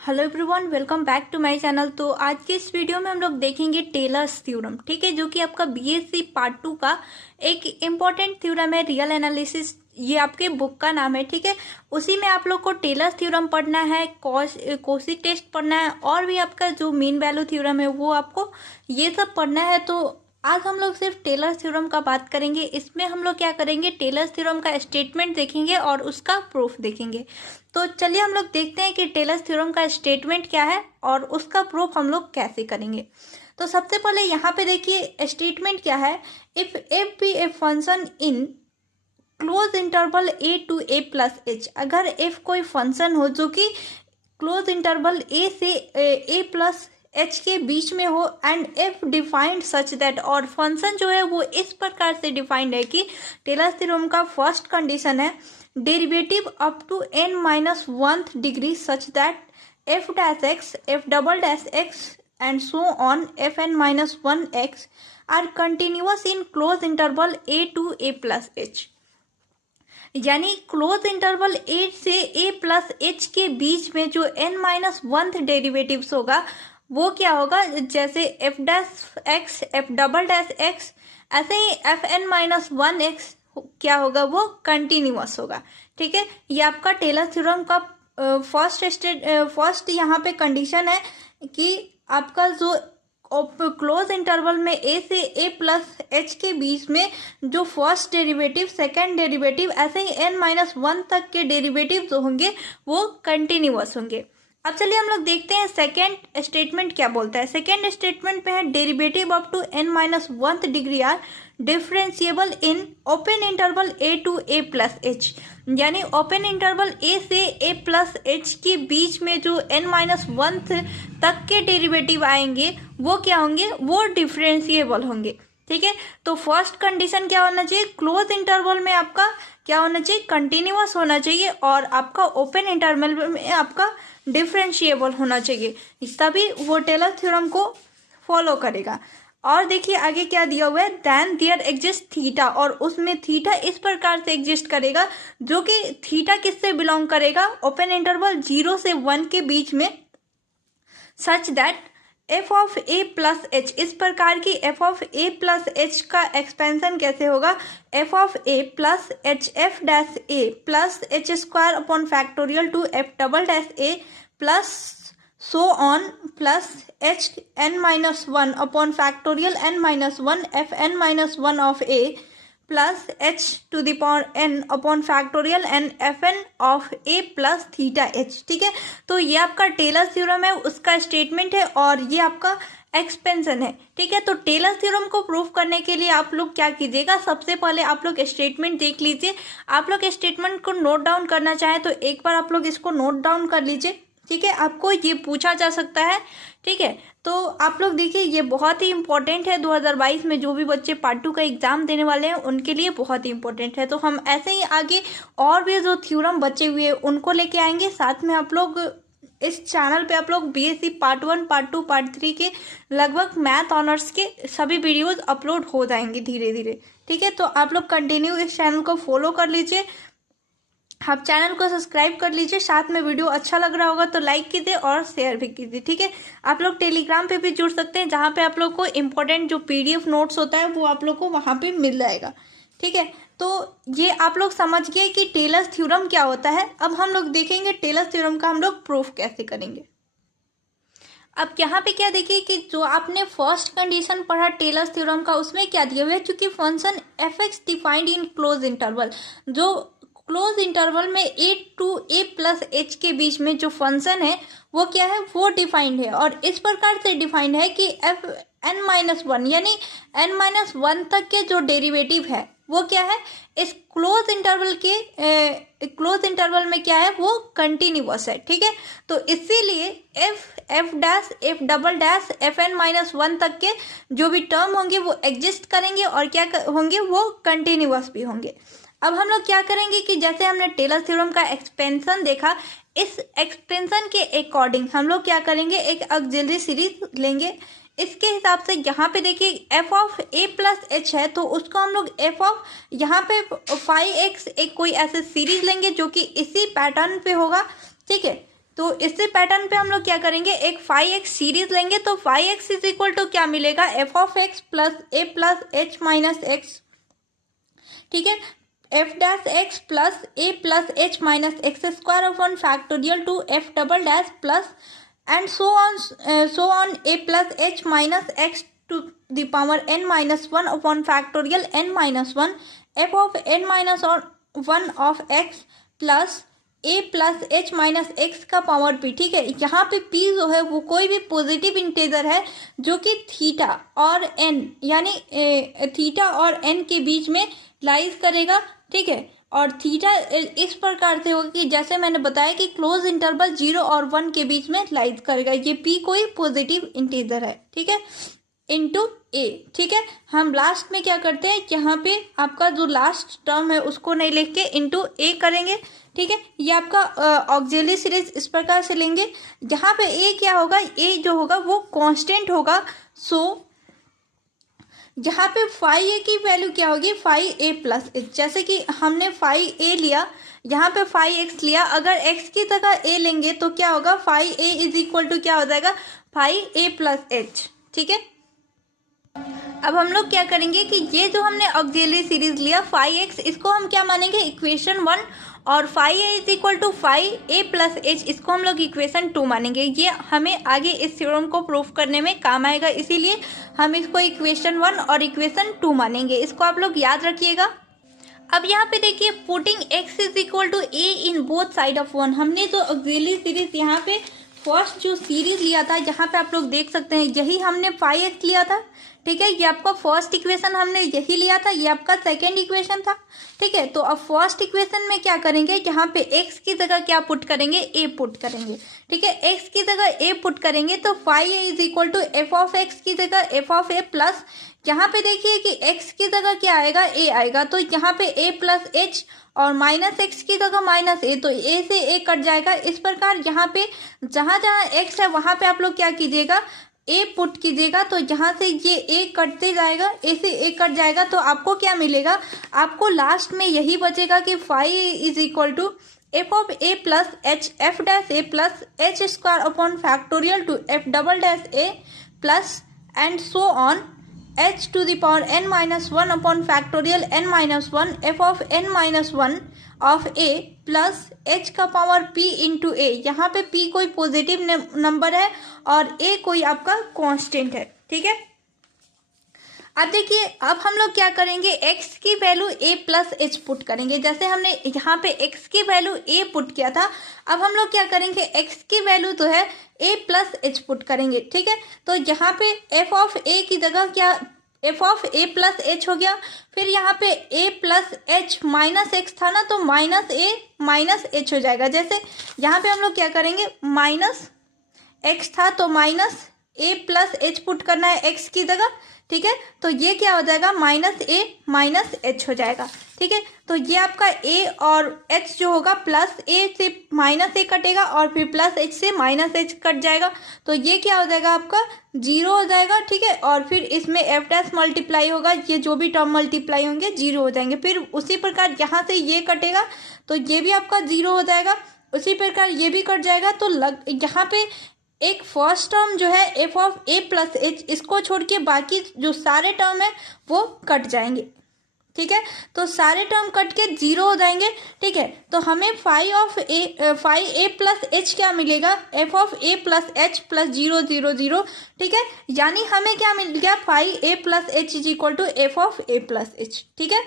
Hello everyone, welcome back to my channel. तो आज के इस वीडियो में हम लोग देखेंगे टेलर्स थ्योरम, ठीक है, जो कि आपका बीएससी पार्ट 2 का एक इम्पॉर्टेंट थ्योरम है, रियल एनालिसिस। ये आपके बुक का नाम है, ठीक है। उसी में आप लोग को टेलर्स थ्योरम पढ़ना है, कोशी टेस्ट पढ़ना है, और भी आपका जो मीन वैल्यू थ्योरम है वो आपको ये सब पढ़ना है। तो आज हम लोग सिर्फ टेलर्स थ्योरम का बात करेंगे। इसमें हम लोग क्या करेंगे, टेलर्स थ्योरम का स्टेटमेंट देखेंगे और उसका प्रूफ देखेंगे। तो चलिए हम लोग देखते हैं कि टेलर्स थ्योरम का स्टेटमेंट क्या है और उसका प्रूफ हम लोग कैसे करेंगे। तो सबसे पहले यहाँ पे देखिए स्टेटमेंट क्या है। If f be a function in close interval a to a plus h, अगर एफ कोई फंक्शन हो जो कि क्लोज इंटरवल ए से ए प्लस एच के बीच में हो, and f defined such that, और फंक्शन जो है वो इस प्रकार से डिफाइंड है कि टेलर्स थ्योरम का फर्स्ट कंडीशन है derivative up to n-1th degree such that f dash x, f double dash x and so on fn-1x are continuous in close interval a to a plus h। यानी close interval a से a plus h के बीच में जो n-1th derivatives होगा वो क्या होगा, जैसे f dash x, f double dash x, ऐसे ही fn-1x क्या होगा, वो कंटिन्यूअस होगा, ठीक है। ये आपका टेलर थ्योरम का फर्स्ट यहाँ पे कंडीशन है कि आपका जो क्लोज इंटरवल में a से a प्लस h के बीच में जो फर्स्ट डेरिवेटिव, सेकेंड डेरिवेटिव, ऐसे ही n-1 तक के डेरिवेटिव जो होंगे वो कंटिन्यूअस होंगे। अब चलिए हम लोग देखते हैं सेकेंड स्टेटमेंट क्या बोलता है। सेकेंड स्टेटमेंट पे है derivative up to n-1th degree are differentiable in open interval a to a plus h। यानी ओपन इंटरवल a से a प्लस h के बीच में जो n-1th तक के डेरिवेटिव आएंगे वो क्या होंगे, वो डिफरेंशिएबल होंगे, ठीक है। तो फर्स्ट कंडीशन क्या होना चाहिए, क्लोज इंटरवल में आपका क्या होना चाहिए, कंटिन्यूअस होना चाहिए, और आपका ओपन इंटरवल में आपका डिफरेंशिएबल होना चाहिए, तभी वो टेलर थ्योरम को फॉलो करेगा। और देखिए आगे क्या दिया हुआ है, देन देयर एग्जिस्ट थीटा, और उसमें थीटा इस प्रकार से एग्जिस्ट करेगा जो कि थीटा किससे बिलोंग करेगा, ओपन इंटरवल 0 से 1 के बीच में, such that f of A plus h, इस प्रकार की f of A plus H का एक्सपेंशन कैसे होगा, f of A plus H F dash A plus H square upon factorial two F double dash A plus so on plus h n-1 upon factorial n-1 F n-1 of A plus h to the power n upon factorial n f N of A plus theta H, ठीक है। तो ये आपका Taylor theorem है, उसका statement है, और ये आपका एक्सपेंशन है, ठीक है। तो टेलर थ्योरम को प्रूव करने के लिए आप लोग क्या कीजिएगा, सबसे पहले आप लोग स्टेटमेंट देख लीजिए। आप लोग स्टेटमेंट को नोट डाउन करना चाहें तो एक बार आप लोग इसको नोट डाउन कर लीजिए, ठीक है। आपको ये पूछा जा सकता है, ठीक है। तो आप लोग देखिए ये बहुत ही इंपॉर्टेंट है, 2022 में जो भी बच्चे पार्ट 2 का एग्जाम देने वाले हैं उनके लिए बहुत ही इंपॉर्टेंट है। तो हम ऐसे ही आगे और भी जो थ्योरम बचे हुए हैं उनको लेके आएंगे। साथ में आप लोग इस चैनल पे आप लोग बीएससी पार्ट 1, पार्ट 2, पार्ट 3 के लगभग मैथ ऑनर्स के सभी वीडियोज अपलोड हो जाएंगे धीरे धीरे, ठीक है। तो आप लोग कंटिन्यू इस चैनल को फॉलो कर लीजिए, आप चैनल को सब्सक्राइब कर लीजिए, साथ में वीडियो अच्छा लग रहा होगा तो लाइक कीजिए और शेयर भी कीजिए, ठीक है। आप लोग टेलीग्राम पे भी जुड़ सकते हैं, जहाँ पे आप लोग को इम्पोर्टेंट जो पीडीएफ नोट्स होता है वो आप लोग को वहाँ पे मिल जाएगा, ठीक है। तो ये आप लोग समझ गए कि टेलर्स थ्योरम क्या होता है। अब हम लोग देखेंगे टेलर्स थ्योरम का हम लोग प्रूफ कैसे करेंगे। अब यहाँ पे क्या देखिए कि जो आपने फर्स्ट कंडीशन पढ़ा टेलर्स थ्योरम का, उसमें क्या दिया हुआ है, चूंकि function f x defined in close interval, जो क्लोज इंटरवल में a to a plus h के बीच में जो फंक्शन है वो क्या है, वो डिफाइंड है, और इस प्रकार से डिफाइंड है कि एफ n-1 यानी n-1 तक के जो डेरिवेटिव है वो क्या है, इस क्लोज इंटरवल में क्या है, वो कंटिन्यूअस है, ठीक है। तो इसीलिए F dash, F double dash, F n-1 तक के जो भी टर्म होंगे वो एग्जिस्ट करेंगे और क्या होंगे, वो कंटिन्यूअस भी होंगे। अब हम लोग क्या करेंगे कि जैसे हमने टेलर थ्योरम का एक्सपेंशन देखा, इस एक्सपेंशन के अकॉर्डिंग हम लोग क्या करेंगे, एक ऑक्सिलरी सीरीज लेंगे। इसके हिसाब से यहाँ पे देखिए F of A plus H है, तो उसको हम लोग एफ ऑफ यहाँ पे 5x एक कोई ऐसे सीरीज लेंगे जो कि इसी पैटर्न पे होगा, ठीक है। तो इसी पैटर्न पे हम लोग क्या करेंगे, एक 5x सीरीज लेंगे। तो 5x इज इक्वल टू क्या मिलेगा, f of x plus a plus H minus x, ठीक है, f dash x plus a plus H minus x square upon factorial two F double dash plus and so on a plus H minus x to the power n minus one upon factorial n minus one F of n minus one of x plus a plus H minus x का power p, ठीक है। यहाँ पे p जो है वो कोई भी पॉजिटिव इंटीजर है जो कि थीटा और n यानी थीटा और n के बीच में लाइज करेगा, ठीक है। और थीटा इस प्रकार से होगा कि जैसे मैंने बताया कि क्लोज इंटरवल 0 और 1 के बीच में लाइज करेगा। ये p कोई पॉजिटिव इंटीजर है, ठीक है, इंटू ए, ठीक है। हम लास्ट में क्या करते हैं, यहाँ पे आपका जो लास्ट टर्म है उसको नहीं लिख के इंटू ए करेंगे, ठीक है। ये आपका ऑक्सिलरी सीरीज इस प्रकार से लेंगे, जहाँ पे ए क्या होगा, ए जो होगा वो कांस्टेंट होगा। सो जहाँ पे फाइव ए की वैल्यू क्या होगी, फाइव ए प्लस एच, जैसे कि हमने फाइव ए लिया, यहाँ पे फाइव एक्स लिया, अगर एक्स की जगह ए लेंगे तो क्या होगा, five a is equal to क्या हो जाएगा, फाइव ए प्लस एच, ठीक है। अब हम लोग क्या करेंगे कि ये जो हमने ऑक्सिलरी सीरीज लिया 5x, इसको हम क्या मानेंगे, इक्वेशन 1, और 5a is equal to 5a plus h, इसको हम लोग इक्वेशन 2 मानेंगे। ये हमें आगे इस थ्योरम को प्रूफ करने में काम आएगा, इसीलिए हम इसको इक्वेशन 1 और इक्वेशन 2 मानेंगे। इसको आप लोग याद रखिएगा। अब यहाँ पे देखिए, putting x is equal to a in both side of 1, हमने जो ऑक्सिलरी सीरीज यहाँ पे फर्स्ट जो सीरीज लिया था, यहाँ पे आप लोग देख सकते हैं, यही हमने 5x लिया था, ठीक है। ये आपका फर्स्ट इक्वेशन हमने यही लिया था, ये आपका सेकंड इक्वेशन था, ठीक है। तो अब फर्स्ट इक्वेशन में क्या करेंगे, यहाँ पे x की जगह क्या पुट करेंगे, a पुट करेंगे, ठीक है। x की जगह a पुट करेंगे तो 5a is equal to F of x की जगह एफ ऑफ ए प्लस, यहाँ पे देखिए कि x की जगह क्या आएगा, a आएगा, तो यहाँ पे a प्लस एच और माइनस एक्स की जगह माइनस ए, तो ए से ए कट जाएगा। इस प्रकार यहाँ पे जहाँ जहाँ एक्स है वहाँ पे आप लोग क्या कीजिएगा, ए पुट कीजिएगा, तो यहाँ से ये ए कटते जाएगा, ए से ए कट जाएगा, तो आपको क्या मिलेगा, आपको लास्ट में यही बचेगा कि 5 is equal to F of A plus H F dash A plus H square upon factorial two F double dash A plus and so on h to the power n minus 1 upon factorial n minus 1 f of n minus 1 of a plus h का power p into ए। यहाँ पे p कोई positive number है और a कोई आपका constant है, ठीक है। अब देखिए, अब हम लोग क्या करेंगे, x की value a plus H put करेंगे। जैसे हमने यहाँ पे x की वैल्यू a पुट किया था, अब हम लोग क्या करेंगे, x की वैल्यू तो है a प्लस एच पुट करेंगे, ठीक है। तो यहाँ पे f ऑफ a की जगह क्या, F of A plus H हो गया, फिर यहाँ पे a plus H minus x था ना, तो माइनस ए माइनस एच हो जाएगा। जैसे यहाँ पे हम लोग क्या करेंगे, माइनस एक्स था तो माइनस ए प्लस एच पुट करना है एक्स की जगह, ठीक है। तो ये क्या हो जाएगा, माइनस ए माइनस एच हो जाएगा, ठीक है। तो ये आपका ए और एच जो होगा, प्लस ए से माइनस ए कटेगा और फिर प्लस एच से माइनस एच कट जाएगा, तो ये क्या हो जाएगा, आपका 0 हो जाएगा, ठीक है। और फिर इसमें एफ डैश मल्टीप्लाई होगा, ये जो भी टर्म मल्टीप्लाई होंगे 0 हो जाएंगे। फिर उसी प्रकार यहाँ से ये कटेगा तो ये भी आपका 0 हो जाएगा, उसी प्रकार ये भी कट जाएगा। तो यहाँ पे एक फर्स्ट टर्म जो है f of A plus h, इसको छोड़ के बाकी जो सारे टर्म है वो कट जाएंगे, ठीक है। तो सारे टर्म कट के 0 हो जाएंगे, ठीक है। तो हमें 5a प्लस एच क्या मिलेगा, f of A plus H plus 0 0 0, ठीक है। यानी हमें क्या मिल गया, 5a plus H is equal to F of A plus h, ठीक है।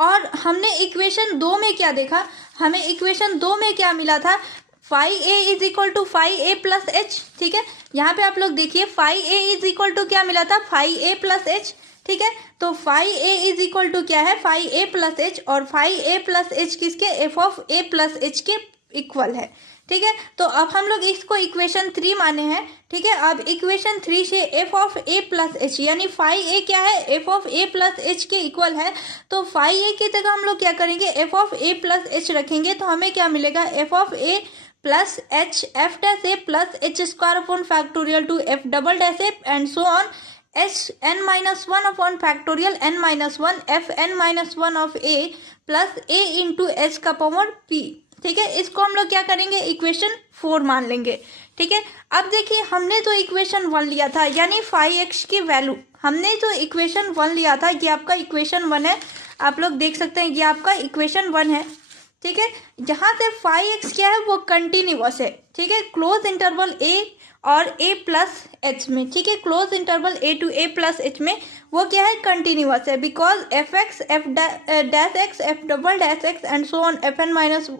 और हमने इक्वेशन 2 में क्या देखा, हमें इक्वेशन 2 में क्या मिला था, 5a is equal to 5a plus h, ठीक है। यहाँ पे आप लोग देखिए 5a इज इक्वल टू क्या मिला था, 5a प्लस एच, ठीक है। तो 5a इज इक्वल टू क्या है, 5a प्लस एच, और 5a प्लस एच किसके, F of A plus h के इक्वल है, ठीक है। तो अब हम लोग इसको इक्वेशन 3 माने हैं, ठीक है। अब इक्वेशन 3 से f of A plus h यानी 5a क्या है, f of A plus h के इक्वल है, तो 5a की जगह हम लोग क्या करेंगे, f of A plus h रखेंगे, तो हमें क्या मिलेगा, f of A plus H F dash A plus H square upon factorial two F double dash a and so on h n minus one upon factorial N minus one F n minus one of A plus a into h का power p, ठीक है, इसको हम लोग क्या करेंगे, equation 4 मान लेंगे। ठीक है, अब देखिए हमने तो इक्वेशन 1 लिया था, यानी 5x की वैल्यू, हमने जो इक्वेशन 1 लिया था ये आपका इक्वेशन 1 है, आप लोग देख सकते हैं ये आपका इक्वेशन 1 है। ठीक है, जहाँ से 5x क्या है वो कंटिन्यूअस है। ठीक है, क्लोज इंटरवल a और a प्लस h में, ठीक है, close interval a to a plus h में वो क्या है, कंटिन्यूअस है, because f x, f dash x, f double dash x and so on f n minus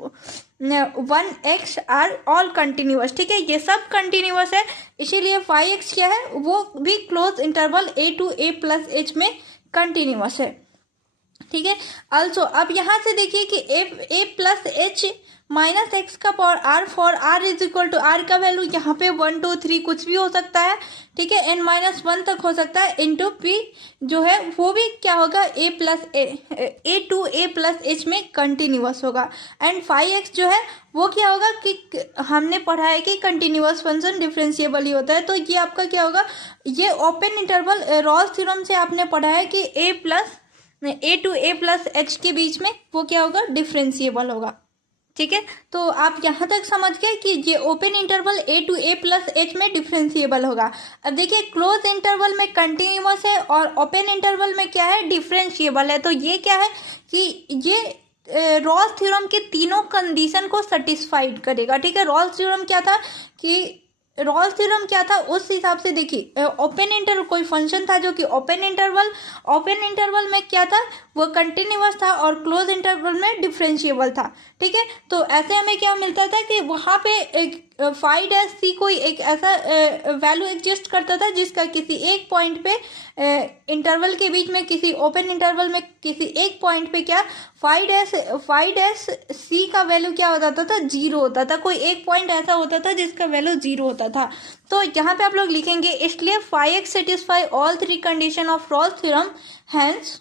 1x are all continuous. ठीक है, ये सब कंटिन्यूअस है, इसीलिए 5x क्या है वो भी close interval a to a plus h में कंटिन्यूअस है। ठीक है, ऑल्सो अब यहाँ से देखिए कि a plus H minus x का power R for R is equal to, R का वैल्यू यहाँ पे 1 2 3 कुछ भी हो सकता है। ठीक है, n-1 तक हो सकता है, इंटू पी जो है वो भी क्या होगा, a plus a to a plus h में कंटिन्यूअस होगा। एंड 5x जो है वो क्या होगा कि हमने पढ़ा है कि कंटिन्यूअस फंक्शन डिफरेंशिएबल ही होता है, तो ये आपका क्या होगा, ये ओपन इंटरवल रॉल्स थ्योरम से आपने पढ़ा है कि a to a plus h के बीच में वो क्या होगा, डिफरेंशिएबल होगा। ठीक है, तो आप यहाँ तक समझ गए कि ये open interval a to a plus h में डिफरेंशिएबल होगा। अब देखिए क्लोज इंटरवल में कंटिन्यूअस है और ओपन इंटरवल में क्या है, डिफरेंशिएबल है, तो ये क्या है कि ये रॉल्स थ्योरम के तीनों कंडीशन को सेटिस्फाइड करेगा। ठीक है, रॉल्स थ्योरम क्या था कि रॉल्स थ्योरम क्या था उस हिसाब से देखिए, ओपन इंटरवल कोई फंक्शन था जो कि ओपन इंटरवल में क्या था, वो कंटिन्यूअस था और क्लोज इंटरवल में डिफरेंशिएबल था। ठीक है, तो ऐसे हमें क्या मिलता था कि वहाँ पे एक फाई डैश सी कोई एक ऐसा वैल्यू एग्जिस्ट करता था जिसका किसी एक पॉइंट पे इंटरवल के बीच में, किसी ओपन इंटरवल में किसी एक पॉइंट पे क्या फाई डैश सी का वैल्यू क्या हो जाता था, 0 होता था। कोई एक पॉइंट ऐसा होता था जिसका वैल्यू 0 होता था। तो यहाँ पे आप लोग लिखेंगे इसलिए 5x satisfy all 3 condition of Rolle's theorem, hence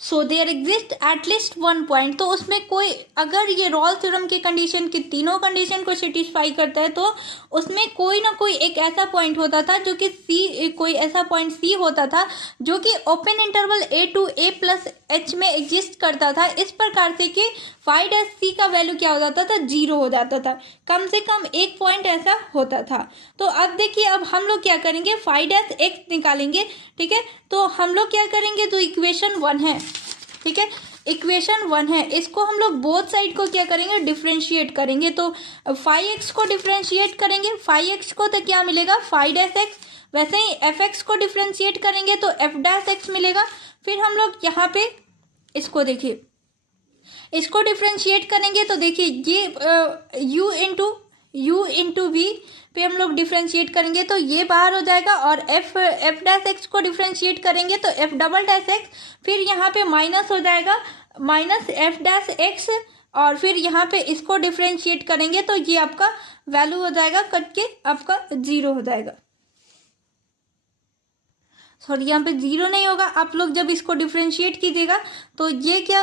so there exist at least 1 point. तो उसमें कोई अगर ये रॉल्स थ्योरम की कंडीशन की तीनों कंडीशन को सेटिस्फाई करता है तो उसमें कोई ना कोई एक ऐसा पॉइंट होता था जो कि सी, कोई ऐसा पॉइंट सी होता था जो कि open interval a to a plus h में एग्जिस्ट करता था, इस प्रकार से कि 5' का वैल्यू क्या हो जाता था, 0 हो जाता था। कम से कम एक पॉइंट ऐसा होता था। तो अब देखिए अब हम लोग क्या करेंगे, 5' निकालेंगे। ठीक है, तो हम लोग क्या करेंगे, तो इक्वेशन 1 है। ठीक है, इक्वेशन 1 है, इसको हम लोग बोथ साइड को क्या करेंगे, डिफरेंशिएट करेंगे। तो 5x को डिफरेंशिएट करेंगे, 5x को तो क्या मिलेगा, 5'x। वैसे ही fx को डिफरेंशिएट करेंगे तो f' मिलेगा। फिर हम लोग यहाँ पे इसको देखिए, इसको डिफरेंशिएट करेंगे तो देखिए ये u इंटू v पे हम लोग डिफरेंशिएट करेंगे तो ये बाहर हो जाएगा, और f' को डिफरेंशिएट करेंगे तो f', फिर यहाँ पे माइनस हो जाएगा, माइनस f', और फिर यहाँ पे इसको डिफरेंशिएट करेंगे तो ये आपका वैल्यू हो जाएगा कट के आपका 0 हो जाएगा। सॉरी, यहाँ पे 0 नहीं होगा, आप लोग जब इसको डिफरेंशिएट कीजिएगा तो ये क्या,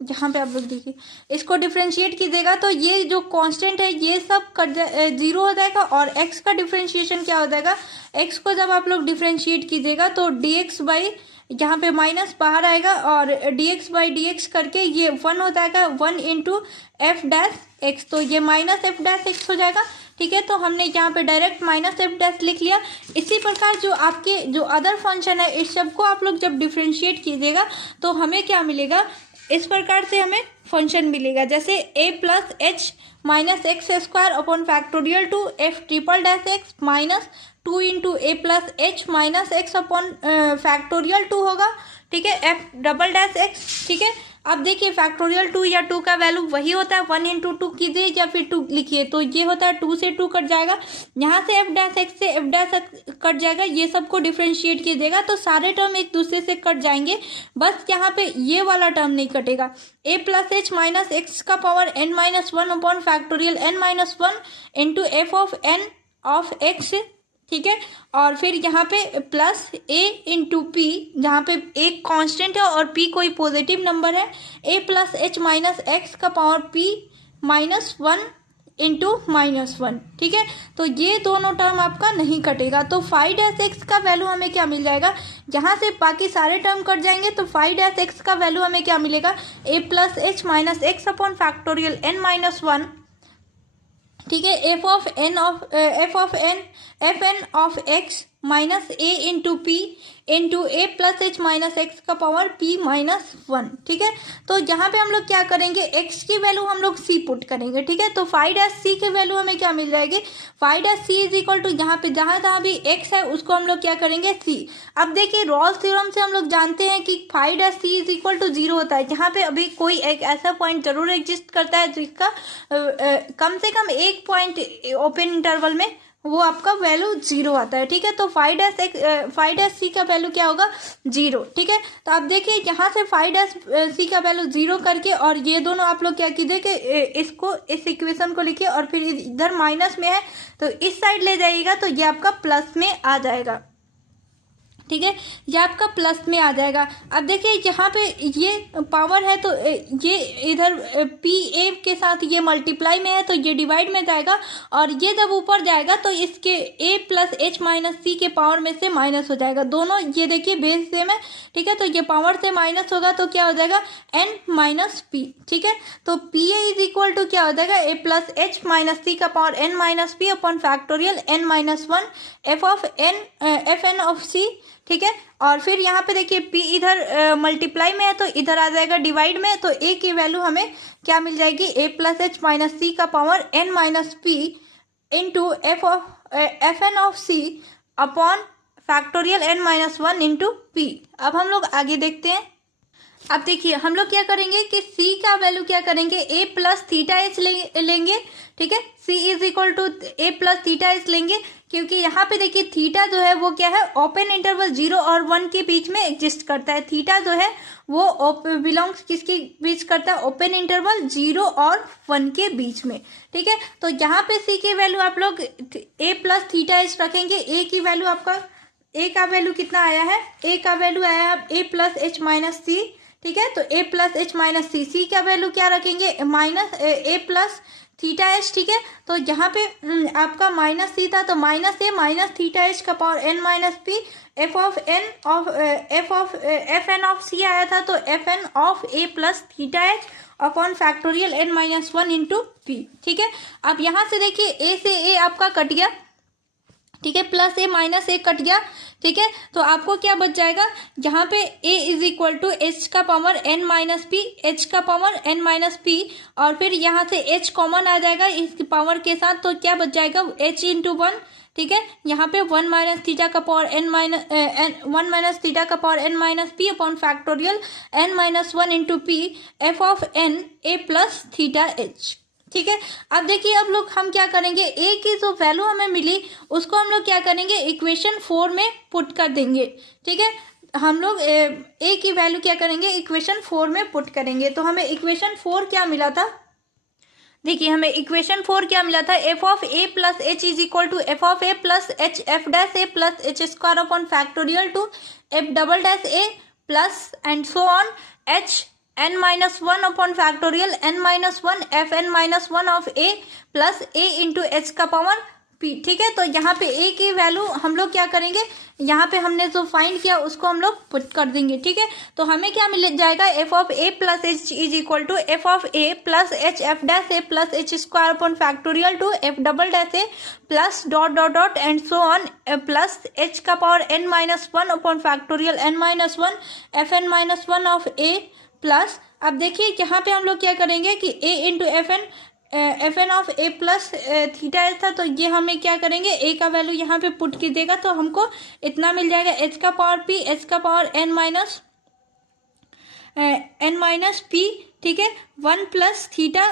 यहाँ पे आप लोग देखिए इसको डिफरेंशिएट कीजिएगा तो ये जो कांस्टेंट है ये सब कट 0 हो जाएगा, और x का डिफरेंशिएशन क्या हो जाएगा, x को जब आप लोग डिफरेंशिएट कीजिएगा तो dx बाई, यहाँ पे माइनस बाहर आएगा और dx बाई dx करके ये 1 हो जाएगा, 1 इंटू f', तो ये माइनस f' हो जाएगा। ठीक है, तो हमने यहाँ पे डायरेक्ट माइनस f' लिख लिया। इसी प्रकार जो आपके जो अदर फंक्शन है इस सबको आप लोग जब डिफरेंशिएट कीजिएगा तो हमें क्या मिलेगा, इस प्रकार से हमें फंक्शन मिलेगा, जैसे a plus H minus x square upon factorial to f'' minus 2 into a plus H minus x upon factorial 2 होगा। ठीक है, f''x। ठीक है, अब देखिए फैक्टोरियल 2 या 2 का वैल्यू वही होता है, 1 इंटू 2 कीजिए या फिर 2 लिखिए तो ये होता है 2 से 2 कट जाएगा, यहाँ से f' से f' कट जाएगा, ये सबको डिफरेंशिएट कीजिएगा तो सारे टर्म एक दूसरे से कट जाएंगे, बस यहाँ पे ये वाला टर्म नहीं कटेगा। a plus H minus x का power n-1 upon factorial n-1 into f of n of x। ठीक है, और फिर यहाँ पे प्लस a इंटू पी, जहाँ पे एक कांस्टेंट है और p कोई पॉजिटिव नंबर है, a plus H minus x का पावर p -1 इंटू -1, ठीक है। तो ये दोनों टर्म आपका नहीं कटेगा, तो 5-x का वैल्यू हमें क्या मिल जाएगा, यहाँ से बाकी सारे टर्म कट जाएंगे, तो 5-x का वैल्यू हमें क्या मिलेगा, a plus H minus x upon factorial n-1, ठीक है, f N of x minus a into P into a plus H minus x का पावर पी -1, ठीक है। तो यहाँ पे हम लोग क्या करेंगे, x की वैल्यू हम लोग c पुट करेंगे, ठीक है। तो 5-c की वैल्यू हमें क्या मिल जाएगी, 5-c इज इक्वल टू यहाँ पे जहाँ भी x है उसको हम लोग क्या करेंगे c। अब देखिए रॉल्स थ्योरम से हम लोग जानते हैं कि 5-c इज इक्वल टू 0 होता है, जहाँ पे अभी कोई एक ऐसा पॉइंट जरूर एग्जिस्ट करता है जिसका कम से कम एक पॉइंट ओपन इंटरवल में वो आपका वैल्यू 0 आता है, ठीक है। तो 5-c का वैल्यू क्या होगा, 0, ठीक है। तो आप देखिए यहाँ से 5-c का वैल्यू 0 करके, और ये दोनों आप लोग क्या कीजिए कि इसको इस इक्वेशन को लिखिए, और फिर इधर माइनस में है तो इस साइड ले जाइएगा, तो ये आपका प्लस में आ जाएगा, ठीक है, ये आपका प्लस में आ जाएगा। अब देखिए यहाँ पे ये पावर है तो ये इधर पी ए के साथ ये मल्टीप्लाई में है तो ये डिवाइड में जाएगा, और ये जब ऊपर जाएगा तो इसके a प्लस एच माइनस सी के पावर में से माइनस हो जाएगा, दोनों ये देखिए बेस सेम है, ठीक है। तो ये पावर से माइनस होगा तो क्या हो जाएगा, n माइनस पी, ठीक है। तो P A is equal to क्या हो जाएगा, a प्लस एच माइनस सी का power n minus P upon factorial n-1 F N of C, ठीक है। और फिर यहाँ पे देखिए p इधर मल्टीप्लाई में है तो इधर आ जाएगा डिवाइड में, तो a की वैल्यू हमें क्या मिल जाएगी, a प्लस एच माइनस सी का power n minus p into f N of c upon factorial n-1 into p. अब हम लोग आगे देखते हैं। अब देखिए हम लोग क्या करेंगे कि c का वैल्यू क्या करेंगे, a प्लस थीटा एच लेंगे, ठीक है। c is equal to a plus theta h लेंगे, क्योंकि यहाँ पे देखिए थीटा जो है वो क्या है, ओपन इंटरवल 0 और 1 के बीच में एग्जिस्ट करता है। थीटा जो है वो बिलोंग्स किसके बीच करता है, ओपन इंटरवल 0 और 1 के बीच में, ठीक है। तो यहाँ पे c की वैल्यू आप लोग a प्लस थीटा एच रखेंगे। a की वैल्यू आपका a का वैल्यू कितना आया है, a का वैल्यू आया है a प्लस एच माइनस सी, ठीक है। तो a प्लस एच माइनस सी, सी का वैल्यू क्या रखेंगे, minus a plus theta H, ठीक है। तो यहाँ पे आपका माइनस सी था तो minus A minus theta H का power n minus P, F N of C आया था तो F N of A plus theta H upon factorial n-1 into P, ठीक है। अब यहाँ से देखिए a से a आपका कट गया, ठीक है, प्लस ए माइनस ए कट गया, ठीक है। तो आपको क्या बच जाएगा, यहाँ पे a is equal to H का power n minus P, H का पावर n माइनस पी, और फिर यहाँ से h कॉमन आ जाएगा इस पावर के साथ, तो क्या बच जाएगा h इंटू 1, ठीक है। यहाँ पे 1 माइनस थीटा का पावर n माइनस थीटा का power n minus P upon factorial n-1 into p F of n a plus theta H, ठीक है। अब देखिए अब लोग हम क्या करेंगे, a की जो वैल्यू हमें मिली उसको हम लोग क्या करेंगे, इक्वेशन 4 में पुट कर देंगे, ठीक है। हम लोग a की वैल्यू क्या करेंगे, इक्वेशन 4 में पुट करेंगे। तो हमें इक्वेशन 4 क्या मिला था, देखिए हमें इक्वेशन 4 क्या मिला था, f of A plus H is equal to F of A plus H F dash A plus H square upon factorial two F double dash A plus and so on h n-1 upon factorial n-1 F n-1 of a plus a into h का power p, ठीक है। तो यहाँ पे a की value हम लोग क्या करेंगे, यहाँ पे हमने जो फाइंड किया उसको हम लोग पुट कर देंगे, ठीक है। तो हमें क्या मिल जाएगा, F of a plus H is equal to F of a plus H F dash A plus H square upon factorial two F double dash A plus dot dot dot and so on plus H का power n-1 upon factorial n-1 F n-1 of a plus, अब देखिए यहाँ पे हम लोग क्या करेंगे कि a into f N of a plus theta h था, तो ये हमें क्या करेंगे, a का वैल्यू यहाँ पे पुट कीजिएगा तो हमको इतना मिल जाएगा, h का पावर p, h का पावर n माइनस p, ठीक है, 1 plus theta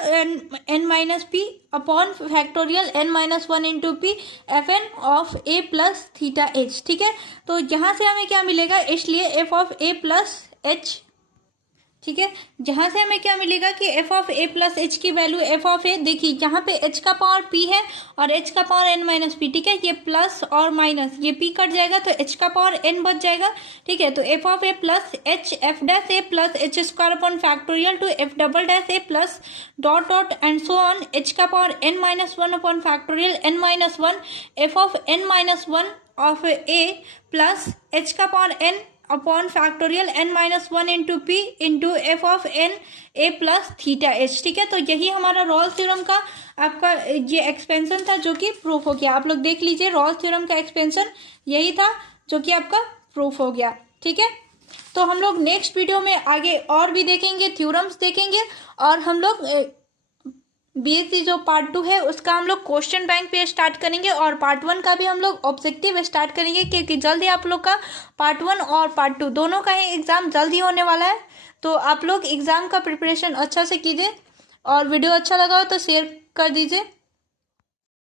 n minus P upon factorial n-1 into p F N of a plus theta h, ठीक है। तो यहाँ से हमें क्या मिलेगा, इसलिए f of a plus h ठीक है, जहां से हमें क्या मिलेगा कि F of A plus H की वैल्यू एफ ऑफ ए, देखिए यहाँ पे एच का पावर पी है और एच का पावर एन माइनस पी, ठीक है, ये प्लस और माइनस ये पी कट जाएगा तो एच का पावर एन बच जाएगा, ठीक है। तो F of A plus H F dash A plus H square upon factorial two F double dash A plus dot dot and so on H का power N minus one upon factorial N minus one F of N minus one of A plus H का power N upon factorial N minus one into P into F of N A plus theta H, ठीक है। तो यही हमारा Rawls theorem का आपका ये expansion था जो कि प्रूफ हो गया। आप लोग देख लीजिए रॉल्स थ्योरम का एक्सपेंशन यही था जो कि आपका प्रूफ हो गया, ठीक है। तो हम लोग नेक्स्ट वीडियो में आगे और भी देखेंगे, थ्योरम्स देखेंगे और हम लोग बीएससी जो पार्ट 2 है उसका हम लोग क्वेश्चन बैंक पे स्टार्ट करेंगे और पार्ट 1 का भी हम लोग ऑब्जेक्टिव स्टार्ट करेंगे, क्योंकि जल्दी आप लोग का पार्ट 1 और पार्ट 2 दोनों का ही एग्ज़ाम जल्दी होने वाला है। तो आप लोग एग्ज़ाम का प्रिपरेशन अच्छा से कीजिए और वीडियो अच्छा लगा हो तो शेयर कर दीजिए।